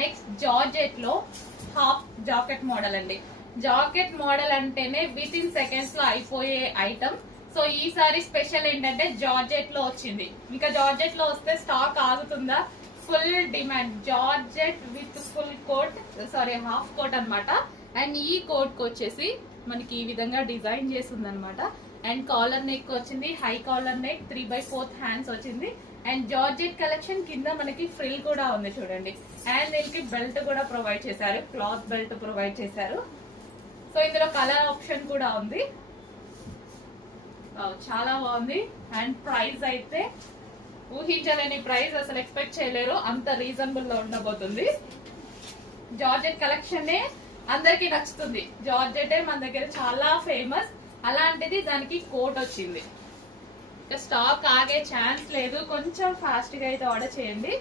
Next georgette లో half jacket model అండి. Jacket model అంటేనే విత్ ఇన్ సెకండ్స్ లో అయిపోయే ఐటమ్. సో ఈసారి స్పెషల్ ఏంటంటే జార్జెట్ లో వచ్చింది. ఇంకా జార్జెట్ లో వస్తే స్టాక్ ఆగుతుందా? Full demand. Georgette with full coat, sorry half coat అన్నమాట. అండ్ ఈ కోట్ కి వచ్చేసి మనకి ఈ విధంగా డిజైన్ చేసింది అనమాట. అండ్ కాలర్ నెక్ వచ్చింది, హై కాలర్ నెక్, 3/4 హ్యాండ్స్ వచ్చింది. అండ్ జార్జెట్ కలెక్షన్ కింద మనకి ఫ్రిల్ కూడా ఉంది చూడండి. అండ్ దీనికి బెల్ట్ కూడా ప్రొవైడ్ చేశారు, క్లాత్ బెల్ట్ ప్రొవైడ్ చేశారు. సో ఇందులో కలర్ ఆప్షన్ కూడా ఉంది. చాలా బాగుంది. అండ్ ప్రైస్ అయితే ఊహించలేని ప్రైస్, అసలు ఎక్స్పెక్ట్ చేయలేరు, అంత రీజనబుల్ లో ఉండబోతుంది. జార్జెట్ కలెక్షన్ అందరికి నచ్చుతుంది. జార్జెట్ మన దగ్గర చాలా ఫేమస్. అలాంటిది దానికి కోట్ వచ్చింది. స్టాక్ ఆగే ఛాన్స్ లేదు, కొంచెం ఫాస్ట్ గా అయితే ఆర్డర్ చేయండి.